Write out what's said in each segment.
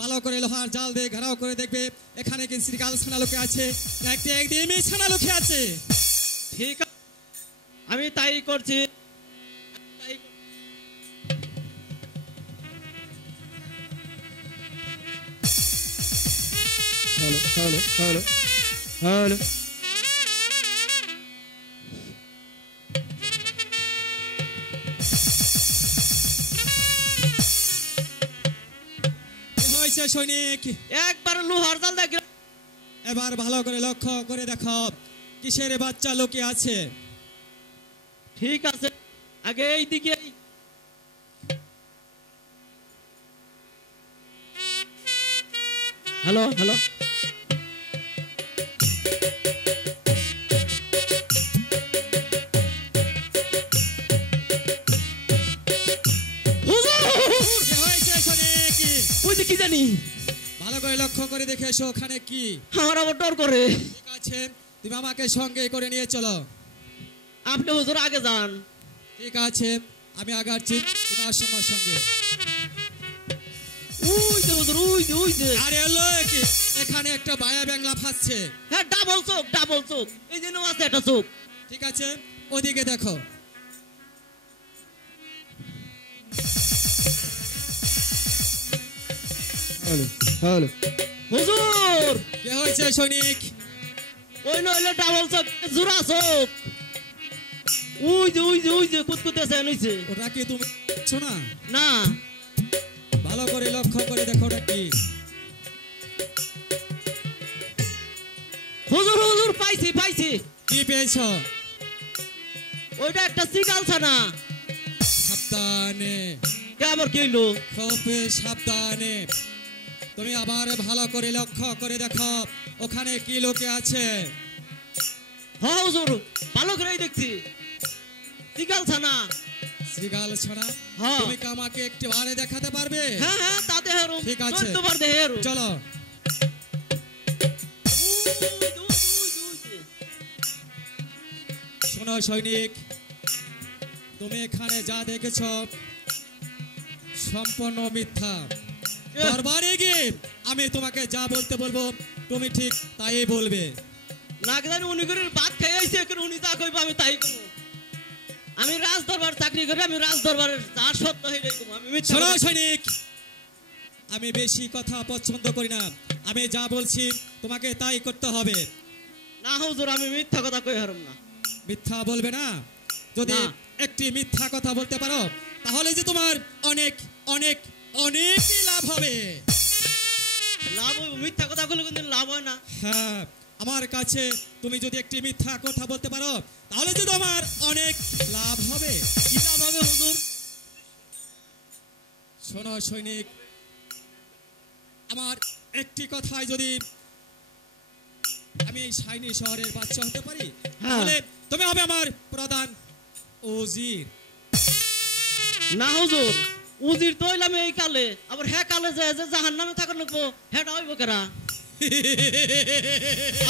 ভালো করে লোহার জাল দিয়ে ঘেরাও করে দেখবে এখানে কি শ্রীকাল ছানা লোকে আছে একটি একদিমই ছানা লোকে আছে। ঠিক আছে, আমি তাই করছি। হ্যালো হ্যালো হ্যালো হ্যালো সৈনিক একবার লোহার জাল দেখ। এবার ভালো করে লক্ষ্য করে দেখো কিসের বাচ্চা লোকে আছে। ঠিক আছে, আগে এই দিকে। হ্যালো হ্যালো, কি জানি, ভালো করে লক্ষ্য করে দেখে এসো ওখানে কি। আমার আবার ডর করে। ঠিক আছে, তুমি আমাকে সঙ্গে করে নিয়ে চলো। আপনি হুজুর আগে যান। ঠিক আছে, আমি আগাচ্ছি তোমার সঙ্গে সঙ্গে। ওই যে হুজুর, ওই যে ওই যে। আরে এলো কি, এখানে একটা বায়া ব্যাংলা ফাঁসছে। হ্যাঁ, ডাবল চোখ, ডাবল চোখ। এই জন্য আছে একটা চোখ। ঠিক আছে, ওদিকে দেখো। হ্যালো হ্যালো হুজুর, কি হয়েছে সৈনিক? ওই নইলে ডাবল চোখ, জোড়া চোখ। ওই যে ওই যে ওই যে কুতকুতেছে নইছে। ওটা কি তুমি দেখছো না? না, ভালো করে লক্ষ্য করে দেখো ওটা কি। হুজুর হুজুর, পাইছি পাইছি। কি পেয়েছো? ওইটা একটা সিগাল ছানা। সাবধানে, কে আবার কি হইলো? খুব সাবধানে। তুমি আবার ভালো করে লক্ষ্য করে দেখো ওখানে কি লোকে আছে। হ্যাঁ হুজুর, ভালো করেই দেখছি। সিগাল ছানা। শ্রীগাল ছড়া, হ্যাঁ। তুমি কি আমাকে একটু বারে দেখাতে পারবে? হ্যাঁ হ্যাঁ, তা দেহেরু। ঠিক আছে, তোমার দেহেরু। চলো। শোনো সৈনিক, তুমি এখানে যা দেখেছ সম্পূর্ণ মিথ্যা। দরবারে গিয়ে আমি তোমাকে যা বলতে বলবো তুমি ঠিক তাই বলবে। না জানি উনি করে ভাত খাই আইছে, উনি যা কইব আমি তাই কইব। আমি রাজ দরবার চাকরি করি, আমি রাজ দরবারের যা সত্য হইলেই কইব। আমি মিথ্যা। শোনো সৈনিক, আমি বেশি কথা পছন্দ করি না। আমি যা বলছি তোমাকে তাই করতে হবে। না হুজুর, আমি মিথ্যা কথা কই হারুম না। মিথ্যা বলবে না। যদি না। একটি মিথ্যা কথা বলতে পারো তাহলে যে তোমার অনেক অনেক অনেক লাভ হবে। লাভ হইব? মিথ্যা কথা বলে কোনদিন লাভ হয় না। হ্যাঁ, আমার কাছে তুমি যদি একটি মিথ্যা কথা বলতে পারো তাহলে যে তোমার অনেক লাভ হবে। কি লাভ হবে হুজুর? শোনো সৈনিক, আমার একটি কথায় যদি আমি এই সাইনি শহরের বাচ্চা হতে পারি তাহলে তুমি হবে আমার প্রধান উজির। না হুজুর, উজির তো হইলাম এই কালে, আবার হ্যাঁ কালে যে জাহান্নামে থাকার লাগবো, হ্যাঁ হইব কেরা?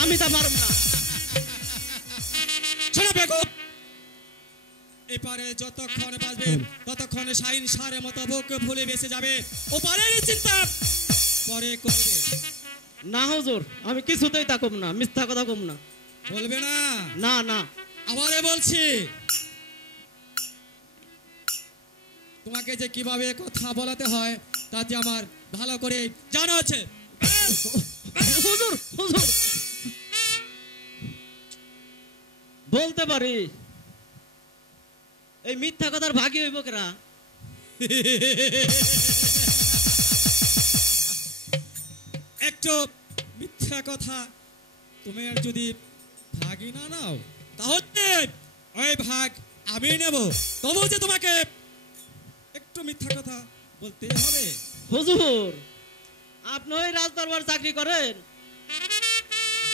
আমি তা পারব না। শোনো বেগম, এপারে যতক্ষণ বাজবে ততক্ষণ শাইন সারের মতো বুক ফুলে বেঁচে যাবে। ওপারের চিন্তা পরে করবে। না হুজুর, আমি কিছুতেই তা কম না, মিথ্যা কথা কম না। বলবে না? না না, আবারে বলছি, তোমাকে যে কিভাবে কথা বলাতে হয় তাতে আমার ভালো করে জানা আছে। হুজুর হুজুর, বলতে পারি। এই মিথ্যা কথার ভাগি হইব কেরা? একটু মিথ্যা কথা তুমি আর যদি ভাগই না নাও তাহলে ওই ভাগ আমি নেব। তবু যে তোমাকে একটু মিথ্যা কথা বলতে হবে। হুজুর, আপনি ওই রাজদরবার চাকরি করেন,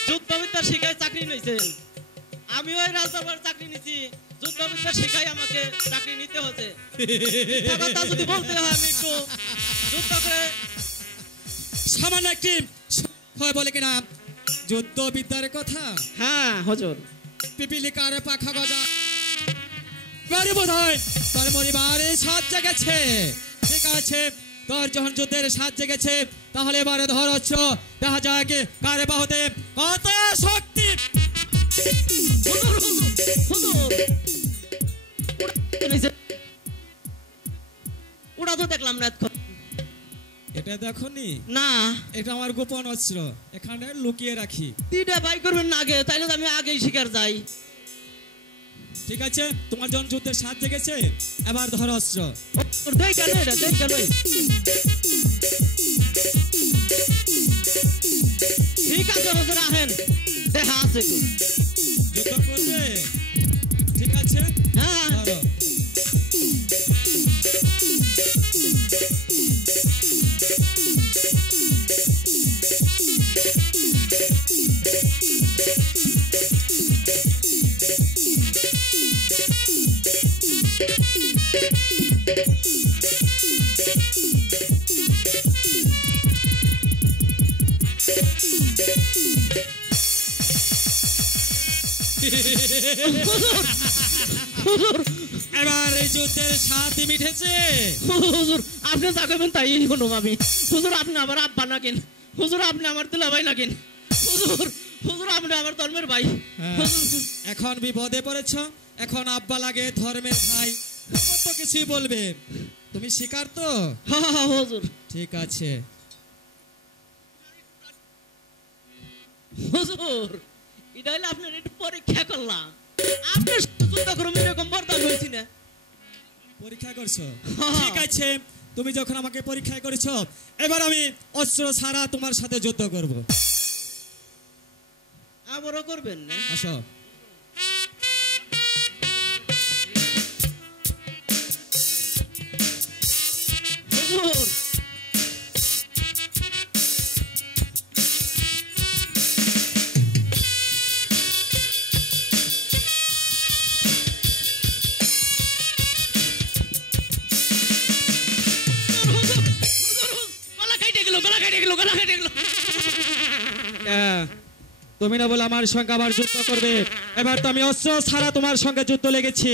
যুদ্ধবিদ্যা শিখাই চাকরি নিয়েছেন। আমি ওই রাজদরবার চাকরি নিছি, যুদ্ধবিদ্যা শিখাই আমাকে চাকরি নিতে হচ্ছে। মিথ্যা কথা যদি বলতে হয় আমি একটু যুদ্ধ করে। সামান্য একটি হয় বলে কিনা যুদ্ধ বিদ্যার কথা। হ্যাঁ হুজুর, পিপিলিকার পাখা গজা বাড়ি বোধ হয় তার পরিবারে সাত জায়গাছে। ঠিক আছে, তোর যখন যুদ্ধের স্বাদ জেগেছে তাহলে এবারে ধর অস্ত্র, দেখা যাক কারে বাহুতে কত শক্তি। হুজুর, হুজুর, ওটা তো দেখলাম না এতক্ষণ। এটা দেখোনি? না, এটা আমার গোপন অস্ত্র, এখানে লুকিয়ে রাখি। তিনটা বাই করবেন না আগে, তাইলে তো আমি আগেই শিকার যাই। ঠিক আছে, তোমার যখন যুদ্ধের স্বাদ জেগেছে এবার ধর অস্ত্র। দেখ কেন এটা, দেখ কেন? ঠিক আছে হুজুর, আহেন, দেখা আছে একটু। যুদ্ধ করবে? ঠিক আছে, হ্যাঁ, ধরো। হুজুর, এবার এই যুদ্ধের স্বাদ মিটেছে। হুজুর, আপনি যা করবেন তাই শুনুম আমি। হুজুর, আপনি আমার আব্বা নাকিন। হুজুর, আপনি আমার দুলাভাই নাকিন। হুজুর, হুজুর, আপনি আমার ধর্মের ভাই। হ্যাঁ, এখন বিপদে পড়েছ, এখন আব্বা লাগে, ধর্মের ভাই, কত কিছুই বলবে। তুমি শিকার তো? হ্যাঁ, হ্যাঁ, হুজুর। ঠিক আছে। হুজুর, এটা হলে আপনার একটু পরীক্ষা করলাম। আপনার সাথে যুদ্ধ করুন এরকম বরদান হয়েছি না। পরীক্ষা করছো? হ্যাঁ। ঠিক আছে, তুমি যখন আমাকে পরীক্ষা করেছো, এবার আমি অস্ত্র ছাড়া তোমার সাথে যুদ্ধ করব। আবারও করবেন না? আসো। হুজুর, গলা খাইতে গেল, গলা খাইতে গেল, গলা খাইতে গেল। তুমি না বলে আমার সঙ্গে আবার যুদ্ধ করবে, এবার তো আমি অস্ত্র ছাড়া তোমার সঙ্গে যুদ্ধ লেগেছি।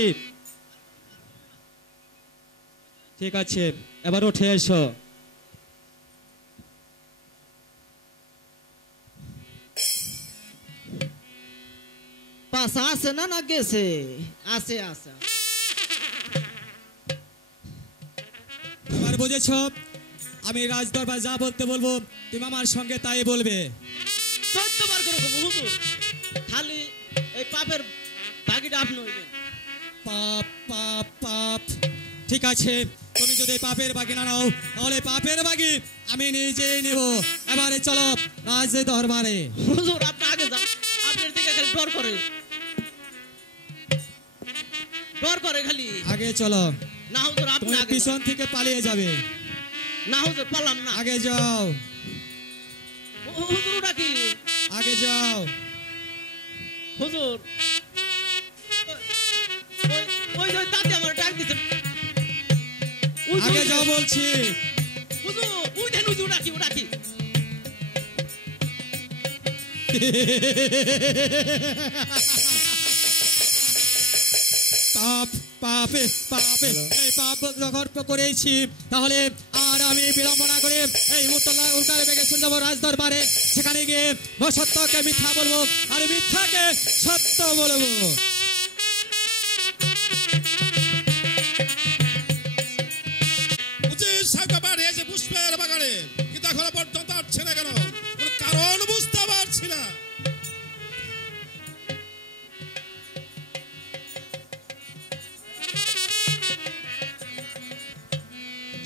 ঠিক আছে, এবার উঠে এসো। পাশা আছে না, না গেছে? আছে, আছে। এবার বুঝেছ, আমি রাজদরবার যা বলতে বলবো তুমি আমার সঙ্গে তাই বলবে। 14 বার করে কবো হুজুর, খালি এই পাপের বাকিটা আপনি হইবেন। পাপ পাপ পাপ। ঠিক আছে, তুমি যদি পাপের বাগি না নাও তাহলে পাপের বাগি আমি নিজেই নেব। এবারে চলো রাজ দরবারে। হুজুর, আপনি আগে যান, আপনার দিকে খালি ডর করে, ডর করে খালি। আগে চলো, না হুজুর, আপনি তুমি আগে পিছন যান। থেকে পালিয়ে যাবে। না হুজুর, পারলাম না। আগে যাও, হুজুর, ওটা কি? আগে যাও। হুজুর, ওই ওই দাদি আমার ডাক দিতেন। আগে যাও বলছি। হুজুর, ওই দেন, ওই যে ওটা কি, ওটা কি? পাপ পাপে পাপে এই পাপ যখন করেছি তাহলে আর আমি বিড়ম্বনা করে এই মুতলা উল্টারে বেগে চলে যাবো রাজ দরবারে। সেখানে গিয়ে সত্যকে মিথ্যা বলবো আর মিথ্যাকে সত্য বলবো। পুষ্পের বাগানে কিন্তু এখনো পর্যন্ত আসছে না কেন? কোন কারণ বুঝতে পারছি না।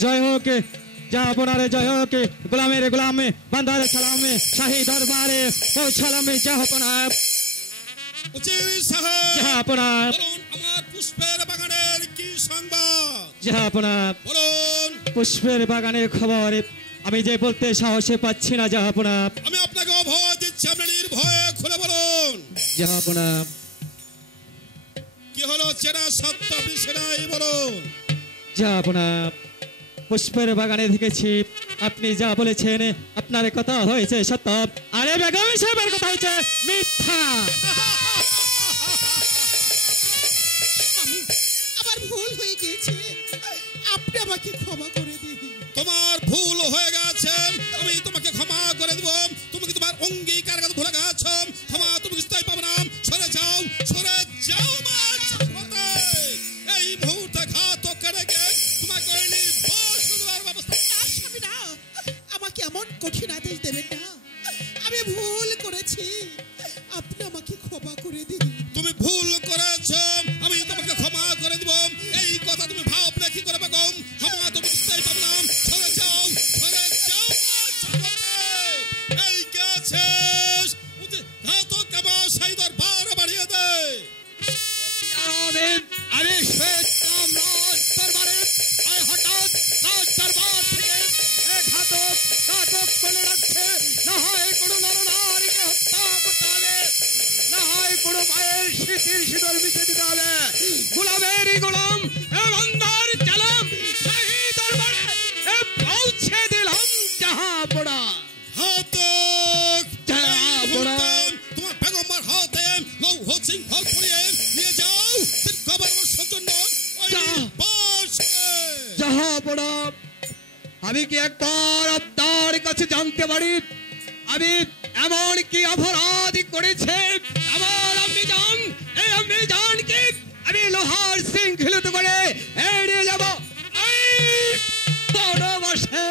জয় হোক জাহাপনারে, জয় হোক গোলামের গোলামে, বান্দারে সালামে, শাহী দরবারে পৌঁছালামে জাহাপনা। জাহাপনা, বলুন আমার পুষ্পের বাগানের কি সংবাদ? জাহাপনা, বলুন। পুষ্পের বাগানের খবর আমি যে বলতে সাহসে পাচ্ছি না জাহাপনা। আমি আপনাকে অভয় দিচ্ছি, আপনি নির্ভয়ে খুলে বলুন। জাহাপনা, কি হলো চেনা সত্য আপনি সেটাই বলুন। জাহাপনা, পুষ্পের বাগানে দেখেছি আপনি যা বলেছেন আপনার কথা হয়েছে সত্য, আরে বেগম সাহেবের কথা হয়েছে মিথ্যা। আমার ভুল হয়ে গেছে, আপনি আমাকে ক্ষমা করে দিন। তোমার দক্ষিণাদেশ দেবেন না? আমি ভুল করেছি, আপনি আমাকে ক্ষমা করে দিন। তুমি ভুল করেছো, আমি তোমাকে ক্ষমা করে দিব। এই কথা তুমি ভাবলে কি করে বেগম? ক্ষমা তুমি দিতেই পারলাম। সরে যাও, সরে যাও। এই কে আছিস? ঘাতক কেমন সেই দরবার বাড়িয়ে দে। আমি শ্বেতাম রাজ দরবারে হঠাৎ রাজ দরবার থেকে ঘাতক করে রাখছে। না হয় কোনো নরনারীকে হত্যা করতে হবে, না হয় কোনো মায়ের স্মৃতির সিঁদুর মিশে দিতে হবে। গোলামেরই গোলাম ইমানদার চালাম সেই দরবারে পৌঁছে দিলাম জাহাপনা। ঘাতক জাহাপনা তোমার বেগমের হাতে লৌহ শৃঙ্খল পরিয়ে নিয়ে যাও। দীর্ঘবর্ষের জন্য ওই বাসকে। জাহাপনা, আমি কি একবার আপনার কাছে জানতে পারি আমি এমন কি অপরাধ করেছে? আমার আমি জান কি আমি লোহার শৃঙ্খলিত করে এড়িয়ে যাব বনবাসে।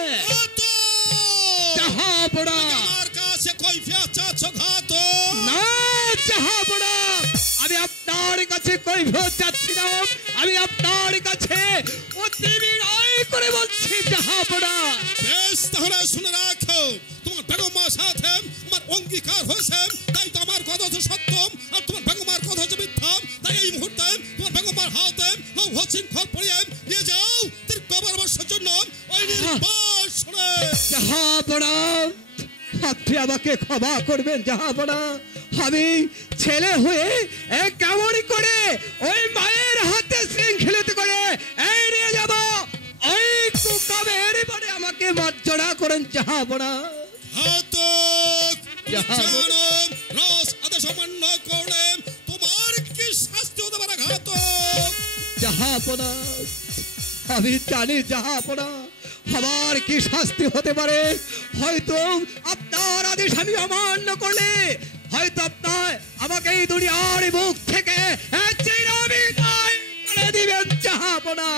জাহাপনা আমার কাছে কৈফিয়ত চাচ্ছ ঘাতক? না জাহাপনা, আমি আপনার কাছে কৈফিয়ত চাচ্ছি না, আমি আপনার কাছে অতি বিনয় করে বলছি জাহাপনা। বেশ, তাহলে শুনে রাখো, তোমার বেগমের সাথে আমার অঙ্গীকার হয়েছে, তাই তো আমার কথা হচ্ছে সত্যম আর তোমার বেগমের কথা হচ্ছে মিথ্যাম। তাই এই মুহূর্তে তোমার বেগমের হাতে লৌহ শৃঙ্খল পরিয়ে নিয়ে যাও দীর্ঘবর্ষের জন্য ওই নির্বাসনে। জাহাপনা, আপনি আমাকে ক্ষমা করবেন জাহাপনা। আমি ছেলে হয়ে কেমন করে ওই মায়ের হাতে শৃঙ্খলিত করে এড়িয়ে যাব? ওই কুকাবের পরে আমাকে মার্জনা করেন জাহাপনা। ঘাতক জাহাপনা, জানো রাজ আদেশ অমান্য করলে তোমার কি শাস্তি হতে পারে ঘাতক? জাহাপনা, আমি জানি জাহাপনা আমার কি শাস্তি হতে পারে। হয়তো আপনার আদেশ আমি অমান্য করলে হয়তো আপনার আমাকে এই দুনিয়ার মুখ থেকে চিরবিদায় করে দিবেন জাহাপনা।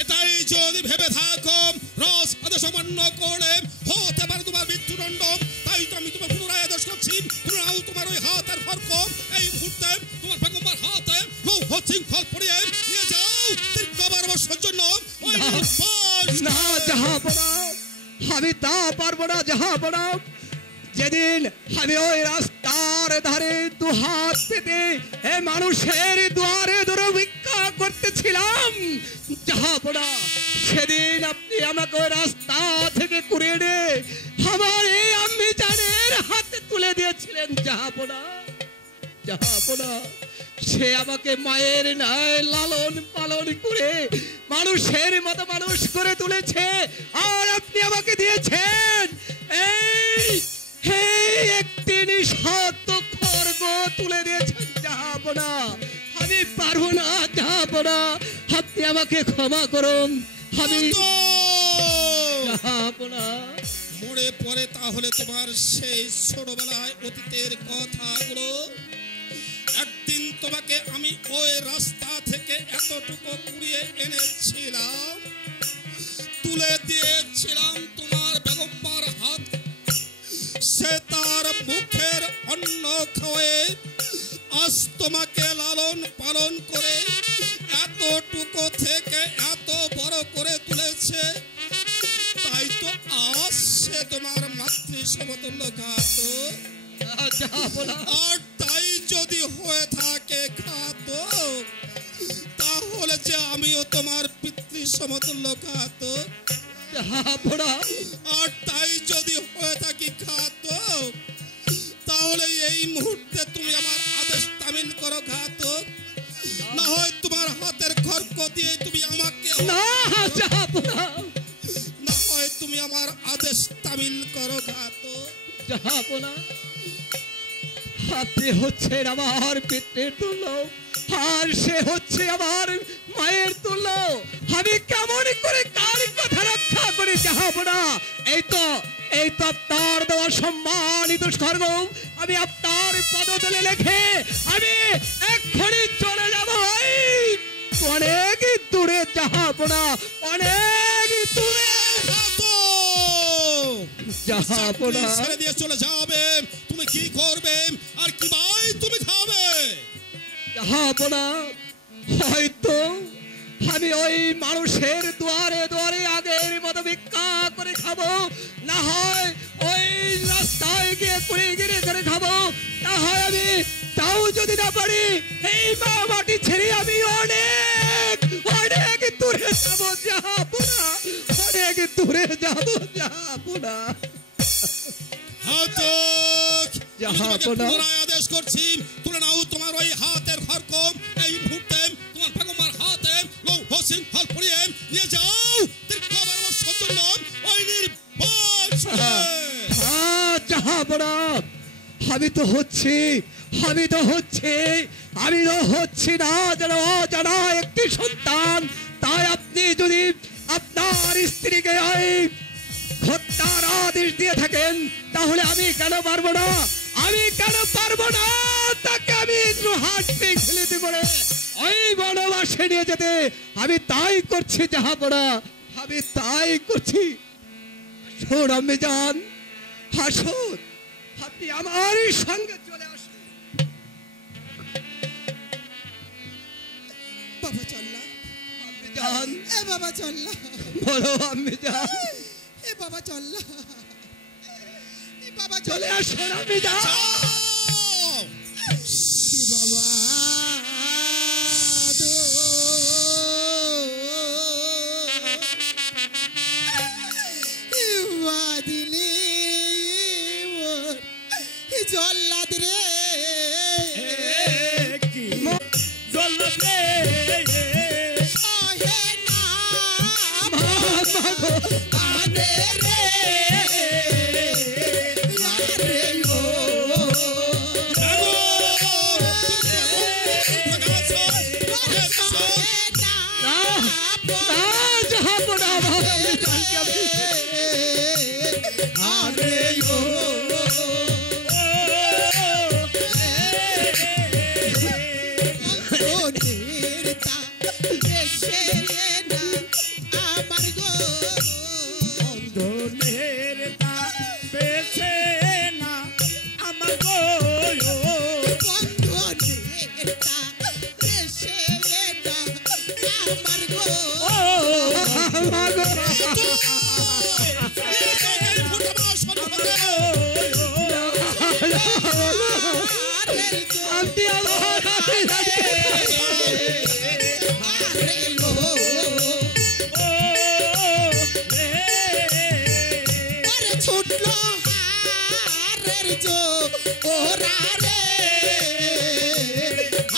এটাই যদি ভেবে থাকো রাজ আদেশ অমান্য করলে হতে পারে তোমার মৃত্যুদণ্ড, তাই তো আমি তোমার পুনরায় আদেশ করছি, পুনরায় তোমার ওই হাতের ফর্ক এই মুহূর্তে তোমার বেগমের হাতে লৌহ শৃঙ্খল পরিয়ে নিয়ে যাও দীর্ঘবর্ষের জন্য ওই না জাহাপনা, আমি তা পারবো না জাহাপনা। যেদিন আমি ওই রাস্তার ধারে দুহাত পেতে মানুষের দুয়ারে দুয়ারে ভিক্ষা করতেছিলাম জাহাপনা, সেদিন আপনি আমাকে ওই রাস্তা থেকে কুড়িয়ে এনে আমার এই আম্মি জানের হাতে তুলে দিয়েছিলেন জাহাপনা। জাহাপনা, সে আমাকে মায়ের ন্যায় লালন পালন করে মানুষের মতো মানুষ করে তুলেছে, আর আপনি আমাকে দিয়েছেন এই একটি নিঃস্বার্থ খর্গ তুলে দিয়েছেন জাহাপনা। আমি পারবো না জাহাপনা, আপনি আমাকে ক্ষমা করুন। আমি জাহাপনা মরে পড়ে তাহলে তোমার সেই ছোটবেলায় অতীতের কথাগুলো। একদিন তোমাকে আমি ওই রাস্তা থেকে এতটুকু কুড়িয়ে এনেছিলাম, তুলে দিয়েছিলাম তোমার বেগম্মার হাত, সে তার মুখের অন্ন খাওয়ে আজ তোমাকে লালন পালন করে এতটুকু থেকে এত বড় করে তুলেছে। তাই তো আজ সে তোমার মাতৃ সমতুল্য ঘাতক। আর তাই যদি হয়ে থাকে ঘাতক, তাহলে যে আমিও তোমার পিতৃ সমতুল্য ঘাতক। আর তাই যদি হয়ে থাকি ঘাতক, তাহলে এই মুহূর্তে তুমি আমার আদেশ তামিল করো ঘাতক, না হয় তোমার হাতের খড়ক দিয়ে তুমি আমাকে, না হয় তুমি আমার আদেশ তামিল করো ঘাতক। জাহাপনা, আপনি হচ্ছেন আমার পিতৃর তুল্য, আর সে হচ্ছে আমার মায়ের তুল্য। আমি কেমন করে কার কথা রক্ষা করি জাহাপনা? এই তো আপনার দেওয়া সম্মানিত স্বর্গ আমি আপনার পদতলে লেখে আমি এক্ষুনি চলে যাব অনেক দূরে জাহাপনা, অনেক দূরে। জাহাপনা চাকরি ছেড়ে দিয়ে চলে যাবে, তুমি কি করবে আর কি ভাই তুমি খাবে? জাহাপনা হয়তো আমি ওই মানুষের দুয়ারে দুয়ারে আগের মতো ভিক্ষা করে খাবো, না হয় ওই রাস্তায় গিয়ে কুড়ি গিরে করে খাবো, না হয় আমি তাও যদি না পারি এই মা মাটি ছেড়ে আমি অনেক অনেক দূরে যাবো জাহাপনা, অনেক দূরে যাবো জাহাপনা। হাতক জাহাপনা পুনরায় আদেশ করছি, তুলে নাও তোমার ওই হাতের খড়কম, এই মুহূর্তে তোমার ভাগমার হাতে লৌহ শৃঙ্খল পরিয়ে নিয়ে যাও দীর্ঘ 12 বছর জন্য ওই নির্বাসনে। হ্যাঁ জাহাপনা, আমি তো হচ্ছি না যেন অজানা একটি সন্তান, তাই আপনি যদি আপনার স্ত্রীকে এই হত্যার আদেশ দিয়ে থাকেন তাহলে আমি কেন পারবো না, তাকে আমি হাত পেয়ে ফেলে দিব রে, ওই বনবাসে নিয়ে যেতে আমি তাই করছি জাহাপনা, আমি তাই করছি। আসুন আমি যান, আসুন আপনি আমার সঙ্গে চলে আসুন। বাবা চল্লা, আমি যান, এ বাবা চল্লা, বলো আমি যান, এ বাবা চল্লা, এ বাবা চলে চলে আসুন আমি যান। যাও। বাবা দিলে জল্লাদ রে সহে না আনে রে আরে ও জাহাপনা আমি জানকে আরে ও ওদেরটা দেশে না আমার গো বন্ধুদেরটা দেশে না আমার গো মাগো আরে গো আপনি আমার কাছে আরে গো আরে ছুটলো হারের জো ওরা রে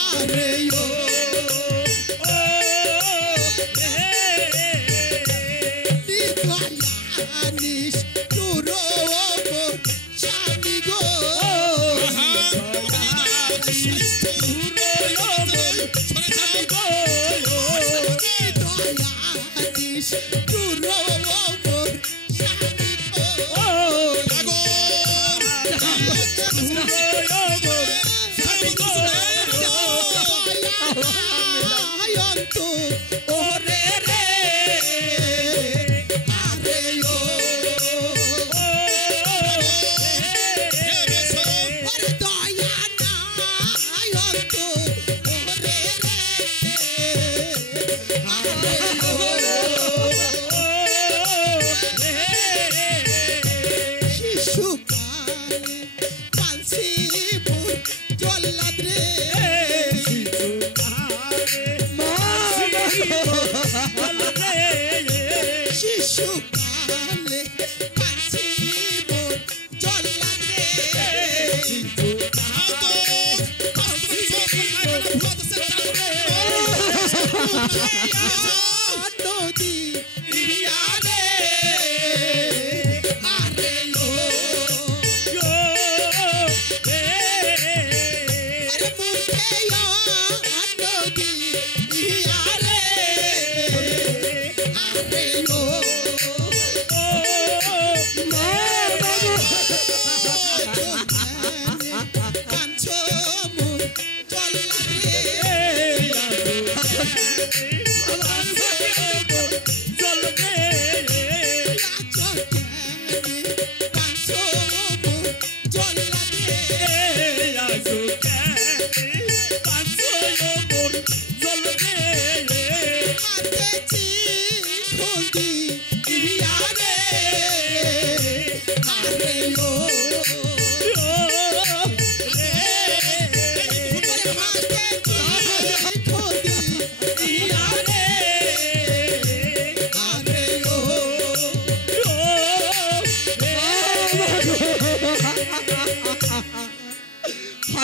আরে ও নিশ তুরো স্বামী গো নিশ তুরো স্বামী গো অয়ন্ত ওরে রে আরে ও ওরে দয়া না অয়ন্ত ওরে রে আরে ও শিশুকালে পালসিপুর জল্লাদ রে শিশুকালে পালসিপুর জল্লাদ রে নদী রিয়ারে আরে ও আরে মুখে নদী রিয়ারে আরে ও কাঞ্চো মুখ জল্লাদ রে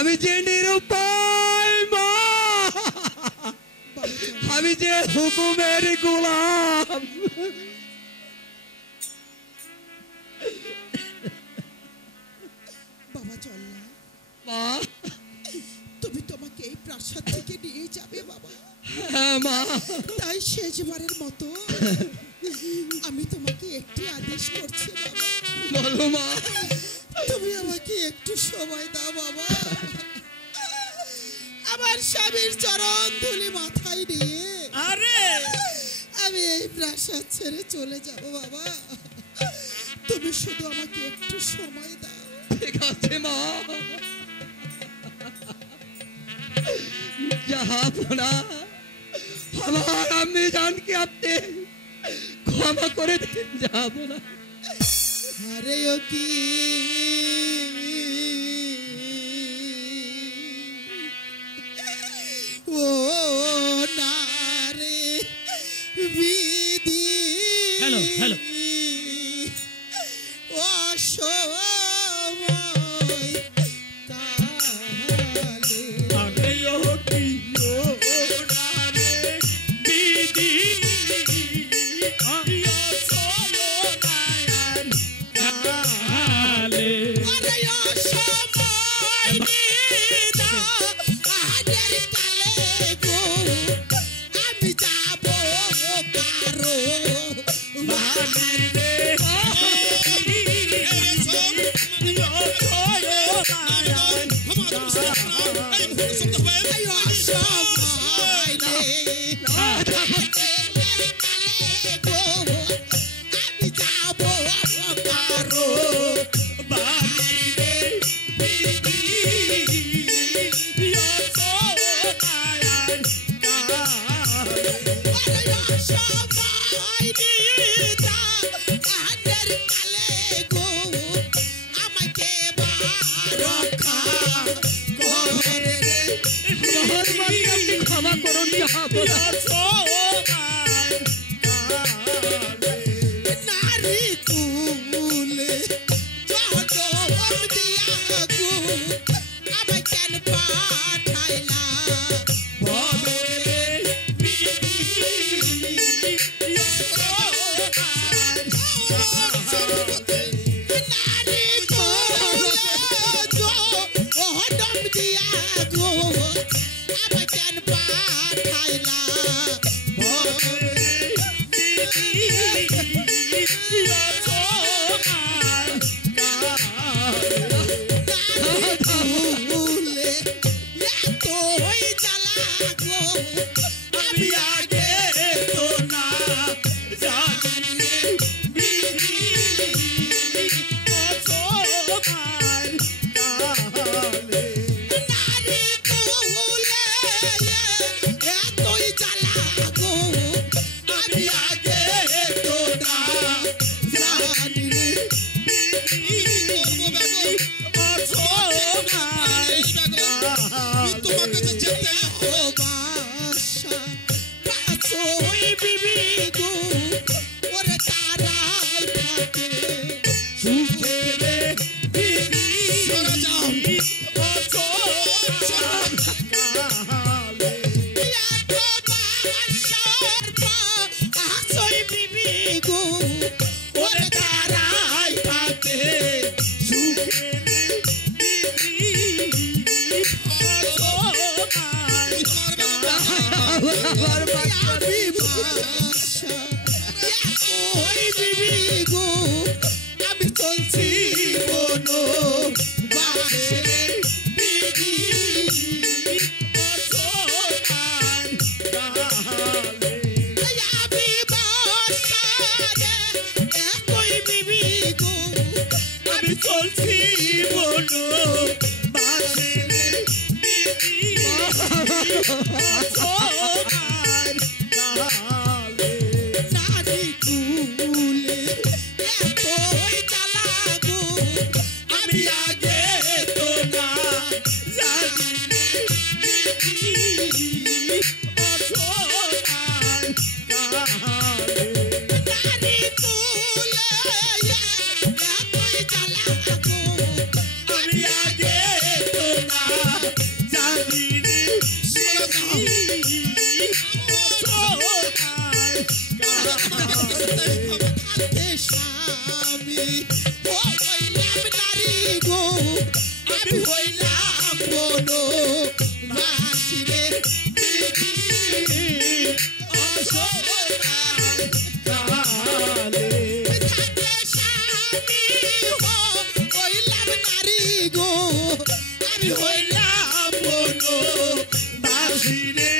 আমি যে নিরুপায় মা, আমি যে হুকুমের গোলাম। বাবা চল না, মা, তুমি তোমাকে এই প্রাসাদ থেকে নিয়ে যাবে বাবা। হ্যাঁ মা। তাই শেষবারের মতো আমি তোমাকে একটি আদেশ করছি বাবা। বলো মা। তুমি আমাকে একটু সময় দাও বাবা। আমার স্বামীর চরণ ধুলি মাথায় নিয়ে আরে আমি এই প্রাসাদ ছেড়ে চলে যাব বাবা। তুমি শুধু আমাকে একটু সময় দাও। ঠিক আছে মা, জাহাপনা, আমার আম্মি জানকে আপনি ক্ষমা করে দিন জাহাপনা। আরে ও কি ও না রে বিধি। Hello, hello. ও সময় কালে আরে ও কি ও না রে বিধি, আইয়া চলো নায়ান কালে। আরে ও সময় নিদা আদের কালে গো, আমি যাব কারো বাড়ি রে। ক্ষমা করুন জাহাপনা। নারী কুলে জনম দিয়া গো, আমায় কেন পাঠাইলা ভবে নারী কুলে জনম দিয়া গো, আমায় কেন পাঠাইলা ভবে ভুলে এত হই জ্বালা গো, আমি আগে তো না জানি নারী কুলে এতই জ্বালা গো, আমি আগে তো না জানি তোমাকে যে যেতে ভালোবাসা পাঁচই বিবি গো, ওরে তারাই থাকে সুখে রে বিবি। সরে যাও। এত ভালোবাসার পাঁচই বিবি গো, ওরে তারাই থাকে সুখে রে আমার আমি ভাষা ওই বিবি গো, আমি চলছি বনো বাসে বিবি আমি ভাষা একই বিবি গো, আমি চলছি বনো বাসে নারী কুলে এতই জ্বালা গো, আমি আগে তো না জানি নারী কুলে এতই জ্বালা গো, আমি আগে তো না আমি হইলাম বনো বাসি রে থাকে স্বামী হইলাম নারী গো আমি হইলাম বনো বাসি রে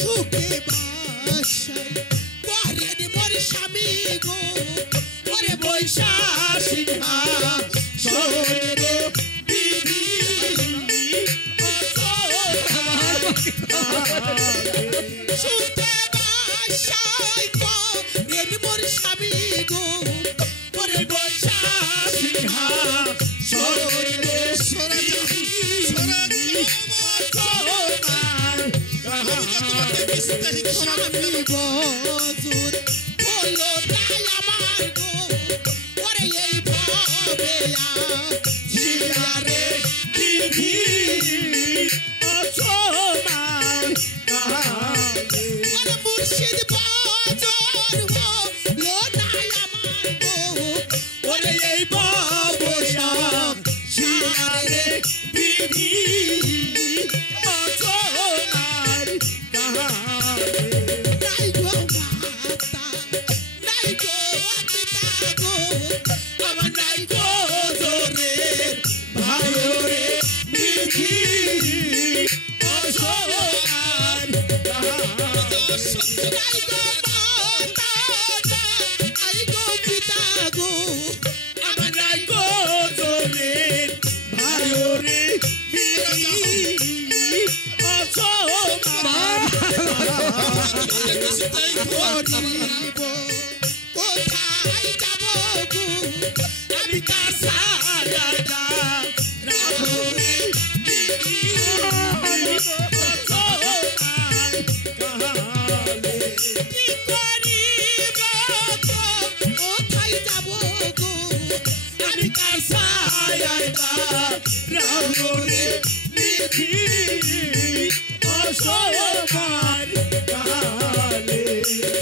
সুখে বাসায় পরের মোর স্বামী গো ওরে বৈশা সিংহা শহরে বিধি সুখে বাসায় পরের মোর স্বামী গো ওরে বৈশা সিংহা শহরে স্বামী বজুর বলো তাই আমার গো ওরে এই ভাবে রে বিধি ওরে মুর্শিদ বজুর বলো তাই আমার গো ওরে এই ভাবে রে বিধি নাই গো মাতা নাই গো পিতা গো আমার নাই গো জোরে ভাই রে বিধি অসহায় নাই গো মাতা নাই গো পিতা গো আমার নাই গো জোরে ভাই রে বিধি অসহায় কোথায় যাব গো আমি কার সারা কি করিব কোথায় যাব গো আমি কার সারা রাহুরে বিধি অসহায়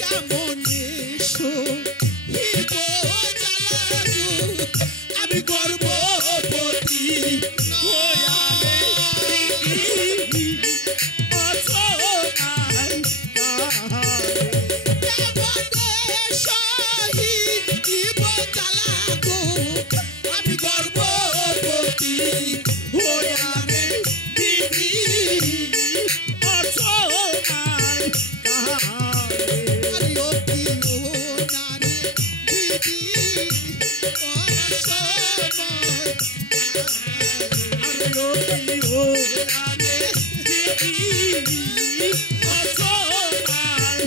কেমন এসো হিব জ্বালাগো আমি গর্ভবতী হইয়ালে অসহায় কেমন এসো হিব জ্বালাগো আমি গর্ভবতী হইয়ালে বিধি অসহায় আরে ও পিও নারে বিধি অসহায় আরে ও পিও নারে বিধি অসহায়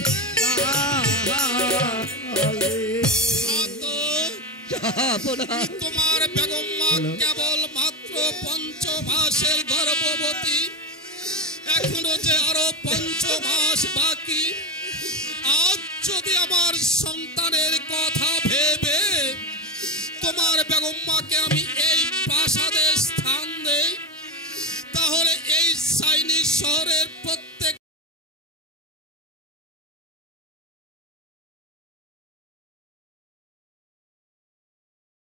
তোমার বেগম মা কেবল মাত্র 5 মাসের গর্ভবতী, এখনো যে আরো 5 মাস বাকি।